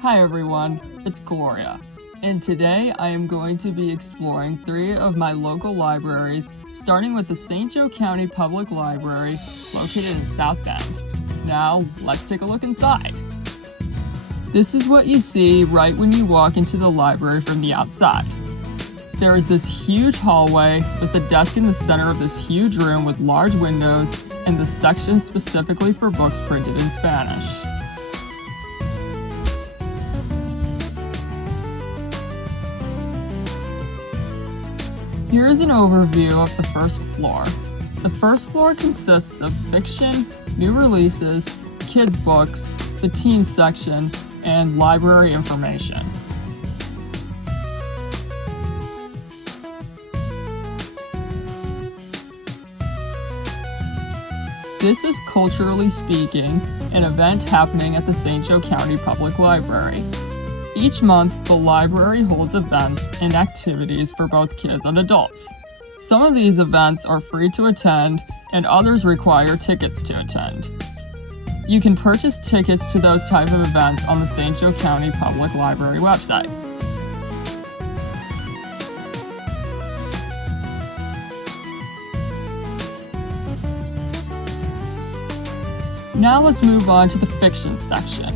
Hi everyone, it's Gloria, and today I am going to be exploring 3 of my local libraries, starting with the St. Joe County Public Library located in South Bend. Now, let's take a look inside. This is what you see right when you walk into the library from the outside. There is this huge hallway with a desk in the center of this huge room with large windows and the section specifically for books printed in Spanish. Here is an overview of the first floor. The first floor consists of fiction, new releases, kids' books, the teen section, and library information. This is Culturally Speaking, an event happening at the St. Joe County Public Library. Each month, the library holds events and activities for both kids and adults. Some of these events are free to attend, and others require tickets to attend. You can purchase tickets to those type of events on the St. Joe County Public Library website. Now let's move on to the fiction section.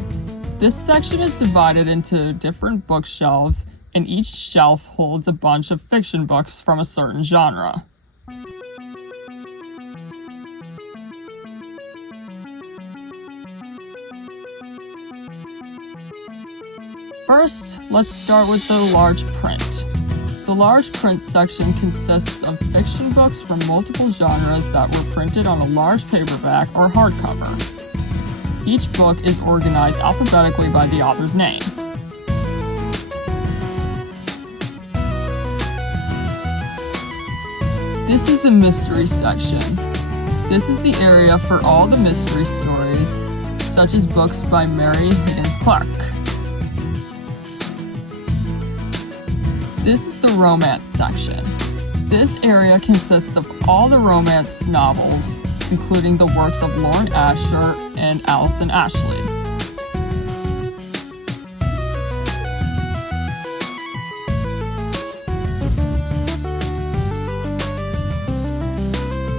This section is divided into different bookshelves, and each shelf holds a bunch of fiction books from a certain genre. First, let's start with the large print. The large print section consists of fiction books from multiple genres that were printed on a large paperback or hardcover. Each book is organized alphabetically by the author's name. This is the mystery section. This is the area for all the mystery stories, such as books by Mary Higgins Clark. This is the romance section. This area consists of all the romance novels, including the works of Lauren Asher and Allison Ashley.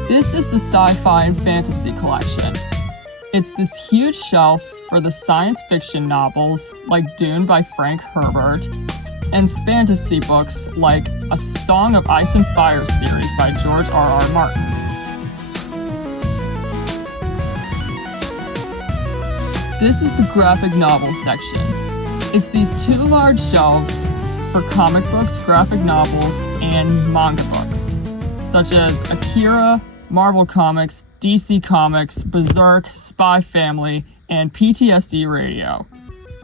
This is the sci-fi and fantasy collection. It's this huge shelf for the science fiction novels like Dune by Frank Herbert and fantasy books like A Song of Ice and Fire series by George R.R. Martin. This is the graphic novel section. It's these 2 large shelves for comic books, graphic novels, and manga books, such as Akira, Marvel Comics, DC Comics, Berserk, Spy Family, and PTSD Radio.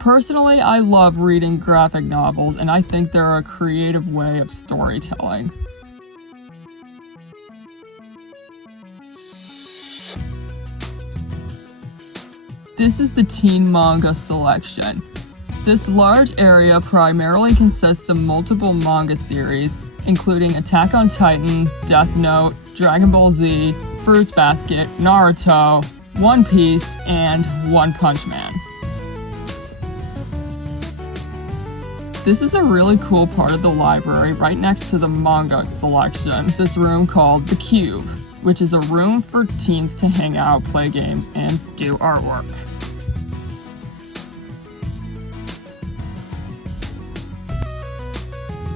Personally, I love reading graphic novels, and I think they're a creative way of storytelling. This is the teen manga selection. This large area primarily consists of multiple manga series, including Attack on Titan, Death Note, Dragon Ball Z, Fruits Basket, Naruto, One Piece, and One Punch Man. This is a really cool part of the library right next to the manga selection, this room called The Cube, which is a room for teens to hang out, play games, and do artwork.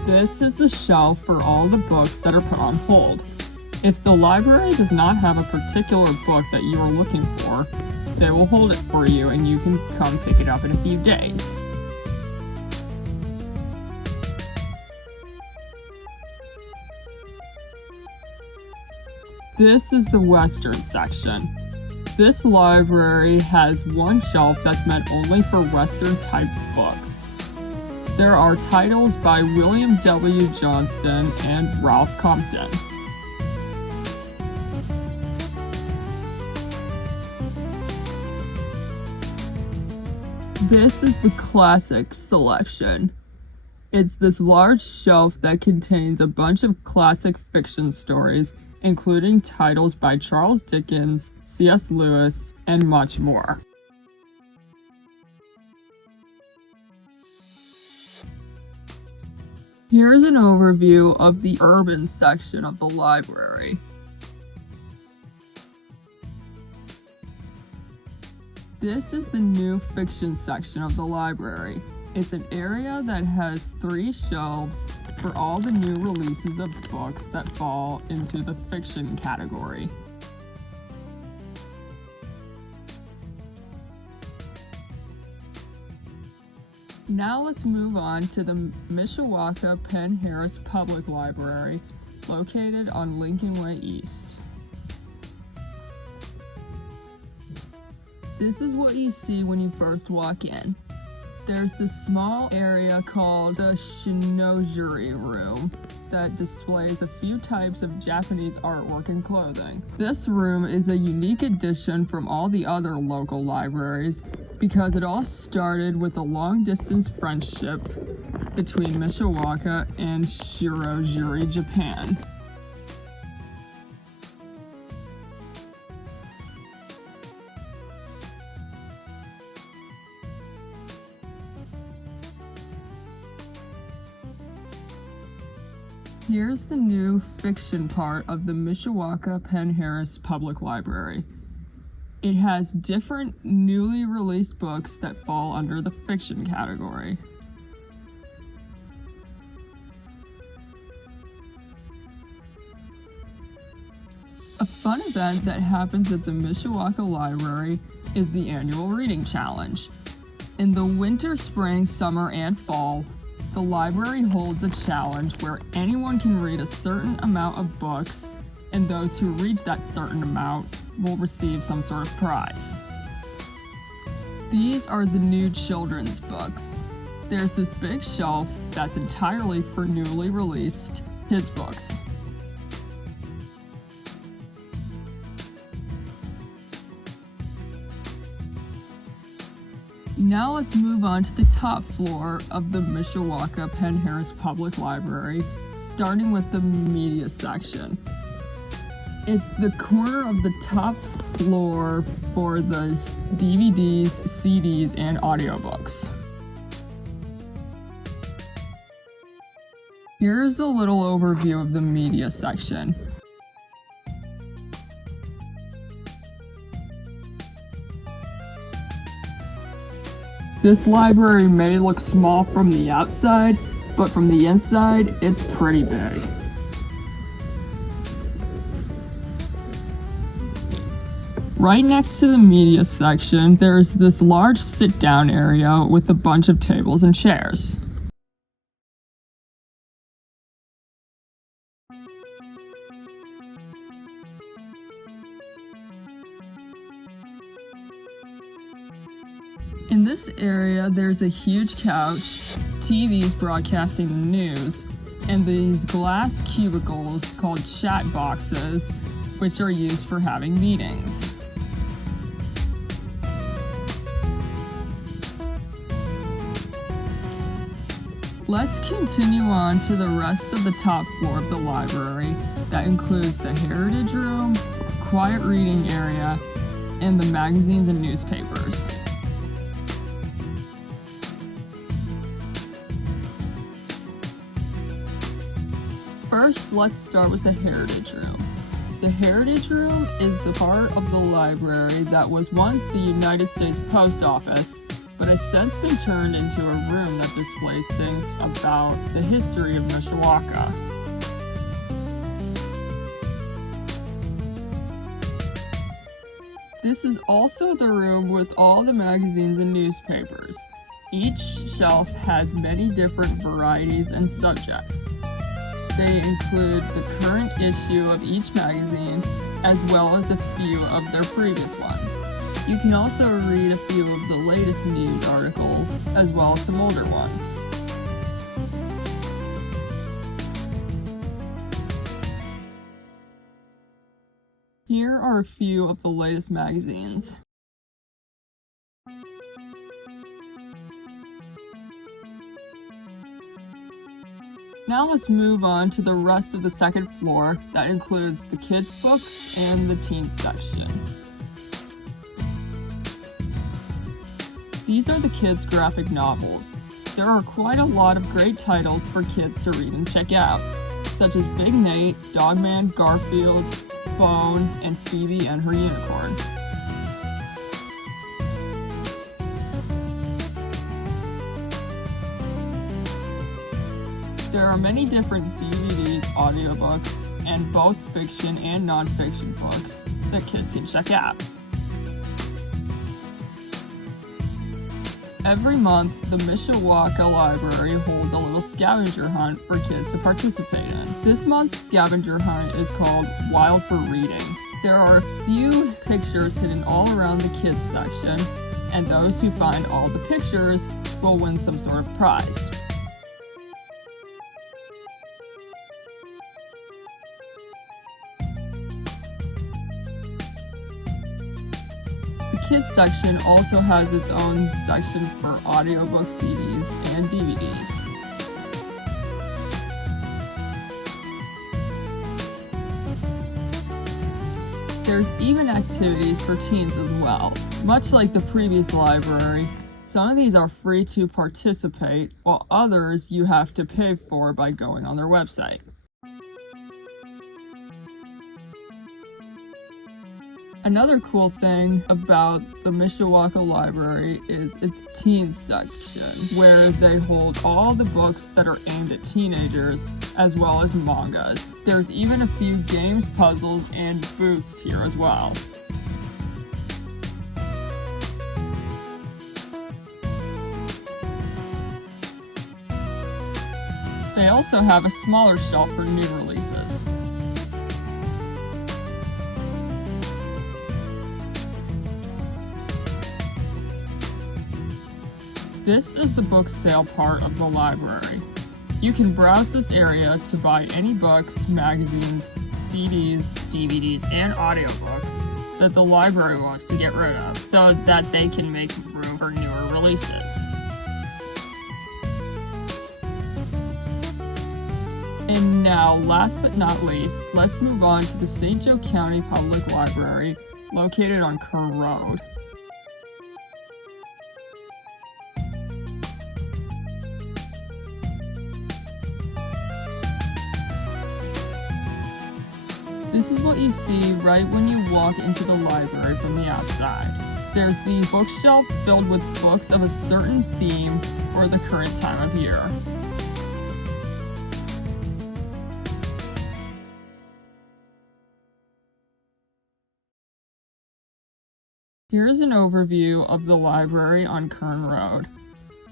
This is the shelf for all the books that are put on hold. If the library does not have a particular book that you are looking for, they will hold it for you and you can come pick it up in a few days. This is the Western section. This library has one shelf that's meant only for Western-type books. There are titles by William W. Johnston and Ralph Compton. This is the Classics selection. It's this large shelf that contains a bunch of classic fiction stories, including titles by Charles Dickens, C.S. Lewis, and much more. Here's an overview of the urban section of the library. This is the new fiction section of the library. It's an area that has 3 shelves for all the new releases of books that fall into the fiction category. Now let's move on to the Mishawaka Penn Harris Public Library, located on Lincoln Way East. This is what you see when you first walk in. There's this small area called the Shinojuri Room that displays a few types of Japanese artwork and clothing. This room is a unique addition from all the other local libraries because it all started with a long-distance friendship between Mishawaka and Shirojiri, Japan. Here's the new fiction part of the Mishawaka Penn Harris Public Library. It has different newly released books that fall under the fiction category. A fun event that happens at the Mishawaka Library is the annual reading challenge. In the winter, spring, summer, and fall, the library holds a challenge where anyone can read a certain amount of books, and those who reach that certain amount will receive some sort of prize. These are the new children's books. There's this big shelf that's entirely for newly released kids' books. Now let's move on to the top floor of the Mishawaka Penn Harris Public Library, starting with the media section. It's the corner of the top floor for the DVDs, CDs, and audiobooks. Here's a little overview of the media section. This library may look small from the outside, but from the inside, it's pretty big. Right next to the media section, there's this large sit-down area with a bunch of tables and chairs. In this area, there's a huge couch, TVs broadcasting the news, and these glass cubicles called chat boxes, which are used for having meetings. Let's continue on to the rest of the top floor of the library that includes the Heritage Room, quiet reading area, and the magazines and newspapers. First, let's start with the Heritage Room. The Heritage Room is the part of the library that was once a United States Post Office, but has since been turned into a room that displays things about the history of Mishawaka. This is also the room with all the magazines and newspapers. Each shelf has many different varieties and subjects. They include the current issue of each magazine, as well as a few of their previous ones. You can also read a few of the latest news articles, as well as some older ones. Here are a few of the latest magazines. Now let's move on to the rest of the second floor that includes the kids' books and the teens section. These are the kids' graphic novels. There are quite a lot of great titles for kids to read and check out, such as Big Nate, Dogman, Garfield, Bone, and Phoebe and Her Unicorn. There are many different DVDs, audiobooks, and both fiction and non-fiction books that kids can check out. Every month, the Mishawaka Library holds a little scavenger hunt for kids to participate in. This month's scavenger hunt is called Wild for Reading. There are a few pictures hidden all around the kids section, and those who find all the pictures will win some sort of prize. The kids section also has its own section for audiobooks, CDs, and DVDs. There's even activities for teens as well. Much like the previous library, some of these are free to participate, while others you have to pay for by going on their website. Another cool thing about the Mishawaka Library is its teens section, where they hold all the books that are aimed at teenagers, as well as mangas. There's even a few games, puzzles, and booths here as well. They also have a smaller shelf for new releases. This is the book sale part of the library. You can browse this area to buy any books, magazines, CDs, DVDs, and audiobooks that the library wants to get rid of so that they can make room for newer releases. And now, last but not least, let's move on to the St. Joe County Public Library located on Kern Road. This is what you see right when you walk into the library from the outside. There's these bookshelves filled with books of a certain theme or the current time of year. Here's an overview of the library on Kern Road.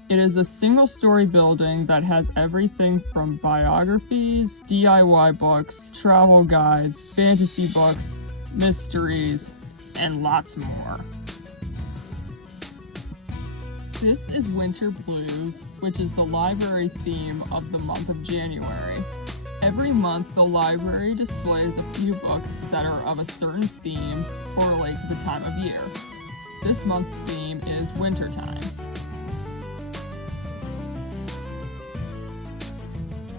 It is a single-story building that has everything from biographies, DIY books, travel guides, fantasy books, mysteries, and lots more. This is Winter Blues, which is the library theme of the month of January. Every month, the library displays a few books that are of a certain theme or relate to the time of year. This month's theme is wintertime.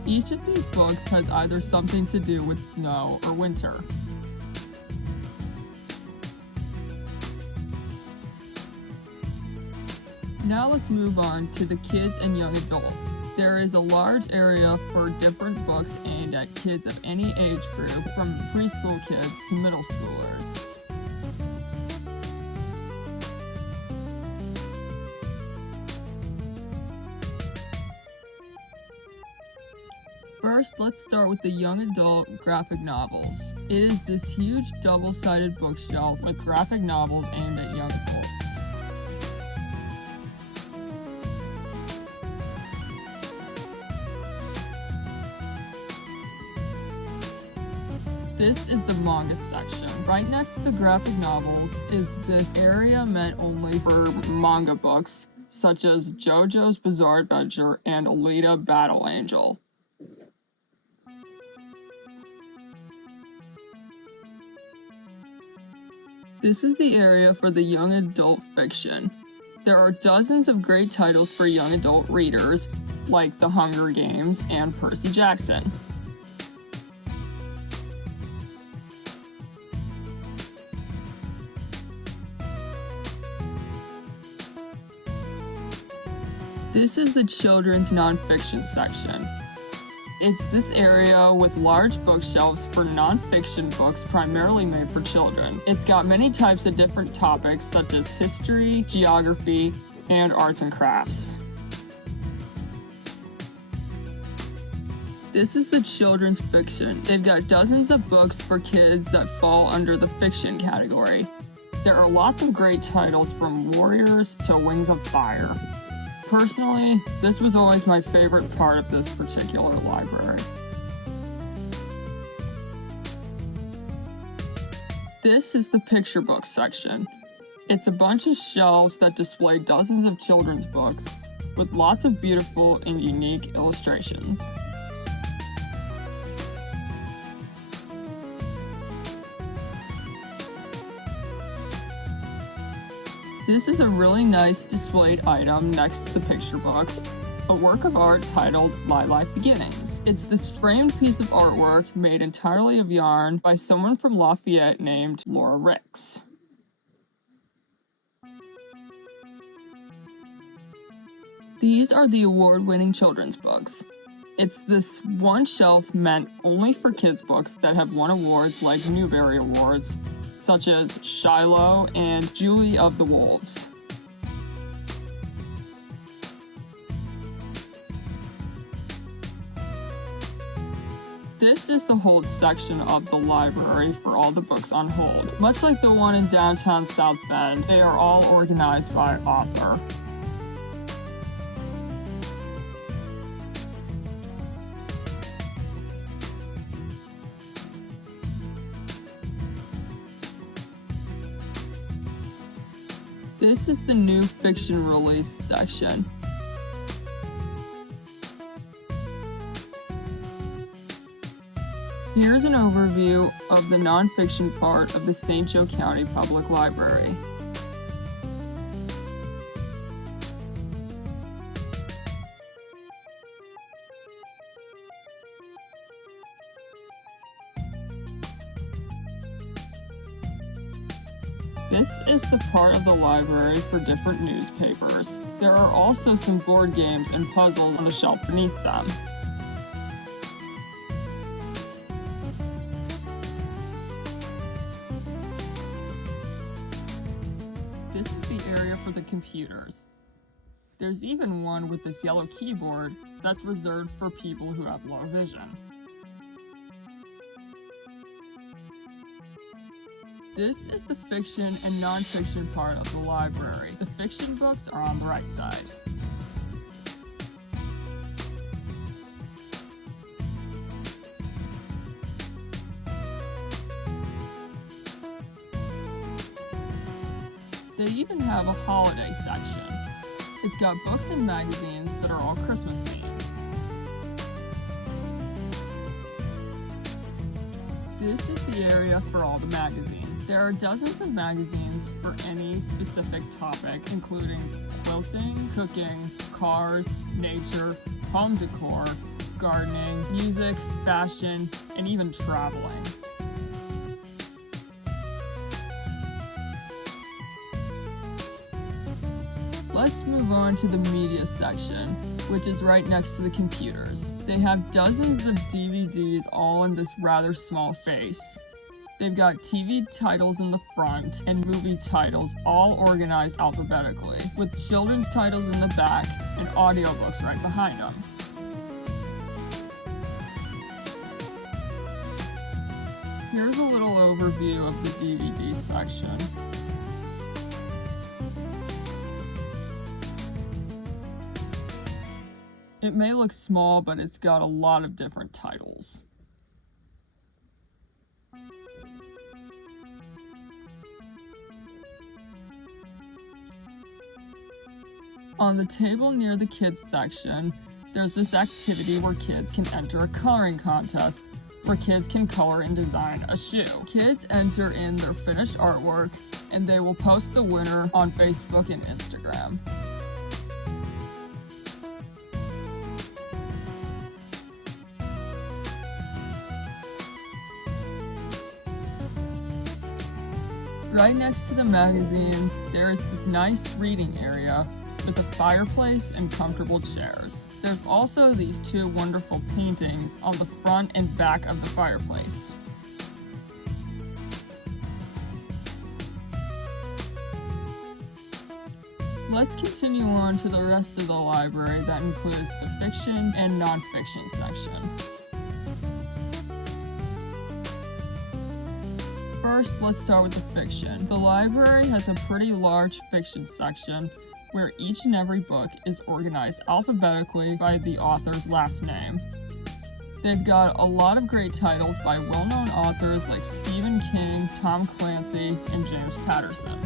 Each of these books has either something to do with snow or winter. Now let's move on to the kids and young adults. There is a large area for different books aimed at kids of any age group, from preschool kids to middle schoolers. First, let's start with the young adult graphic novels. It is this huge double-sided bookshelf with graphic novels aimed at young adults. This is the manga section. Right next to the graphic novels is this area meant only for manga books, such as JoJo's Bizarre Adventure and Alita Battle Angel. This is the area for the young adult fiction. There are dozens of great titles for young adult readers, like The Hunger Games and Percy Jackson. This is the children's nonfiction section. It's this area with large bookshelves for nonfiction books primarily made for children. It's got many types of different topics such as history, geography, and arts and crafts. This is the children's fiction. They've got dozens of books for kids that fall under the fiction category. There are lots of great titles from Warriors to Wings of Fire. Personally, this was always my favorite part of this particular library. This is the picture book section. It's a bunch of shelves that display dozens of children's books with lots of beautiful and unique illustrations. This is a really nice displayed item next to the picture books, a work of art titled Lilac Beginnings. It's this framed piece of artwork made entirely of yarn by someone from Lafayette named Laura Ricks. These are the award-winning children's books. It's this one shelf meant only for kids' books that have won awards like Newbery Awards, such as Shiloh and Julie of the Wolves. This is the hold section of the library for all the books on hold. Much like the one in downtown South Bend, they are all organized by author. This is the new fiction release section. Here's an overview of the nonfiction part of the St. Joe County Public Library. This is the part of the library for different newspapers. There are also some board games and puzzles on the shelf beneath them. This is the area for the computers. There's even one with this yellow keyboard that's reserved for people who have low vision. This is the fiction and nonfiction part of the library. The fiction books are on the right side. They even have a holiday section. It's got books and magazines that are all Christmas themed. This is the area for all the magazines. There are dozens of magazines for any specific topic, including quilting, cooking, cars, nature, home decor, gardening, music, fashion, and even traveling. Let's move on to the media section, which is right next to the computers. They have dozens of DVDs all in this rather small space. They've got TV titles in the front and movie titles all organized alphabetically, with children's titles in the back and audiobooks right behind them. Here's a little overview of the DVD section. It may look small, but it's got a lot of different titles. On the table near the kids section, there's this activity where kids can enter a coloring contest, where kids can color and design a shoe. Kids enter in their finished artwork, and they will post the winner on Facebook and Instagram. Right next to the magazines, there is this nice reading area with a fireplace and comfortable chairs. There's also these two wonderful paintings on the front and back of the fireplace. Let's continue on to the rest of the library that includes the fiction and non-fiction section. First, let's start with the fiction. The library has a pretty large fiction section where each and every book is organized alphabetically by the author's last name. They've got a lot of great titles by well-known authors like Stephen King, Tom Clancy, and James Patterson.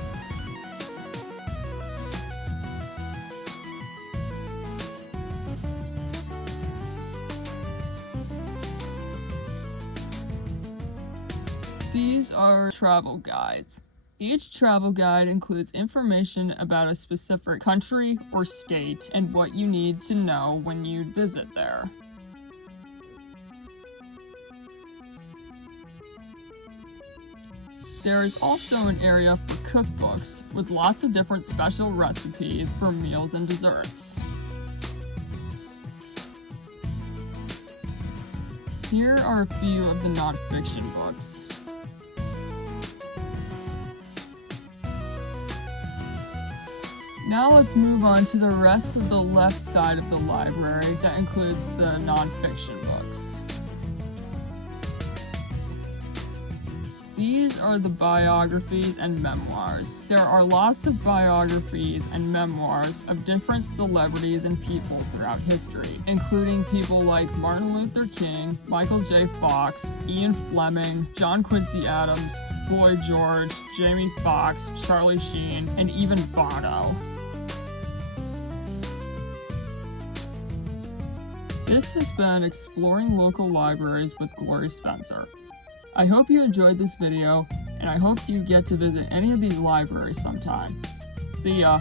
These are travel guides. Each travel guide includes information about a specific country or state and what you need to know when you visit there. There is also an area for cookbooks with lots of different special recipes for meals and desserts. Here are a few of the non-fiction books. Now let's move on to the rest of the left side of the library that includes the non-fiction books. These are the biographies and memoirs. There are lots of biographies and memoirs of different celebrities and people throughout history, including people like Martin Luther King, Michael J. Fox, Ian Fleming, John Quincy Adams, Boy George, Jamie Foxx, Charlie Sheen, and even Bono. This has been Exploring Local Libraries with Glory Spencer. I hope you enjoyed this video, and I hope you get to visit any of these libraries sometime. See ya!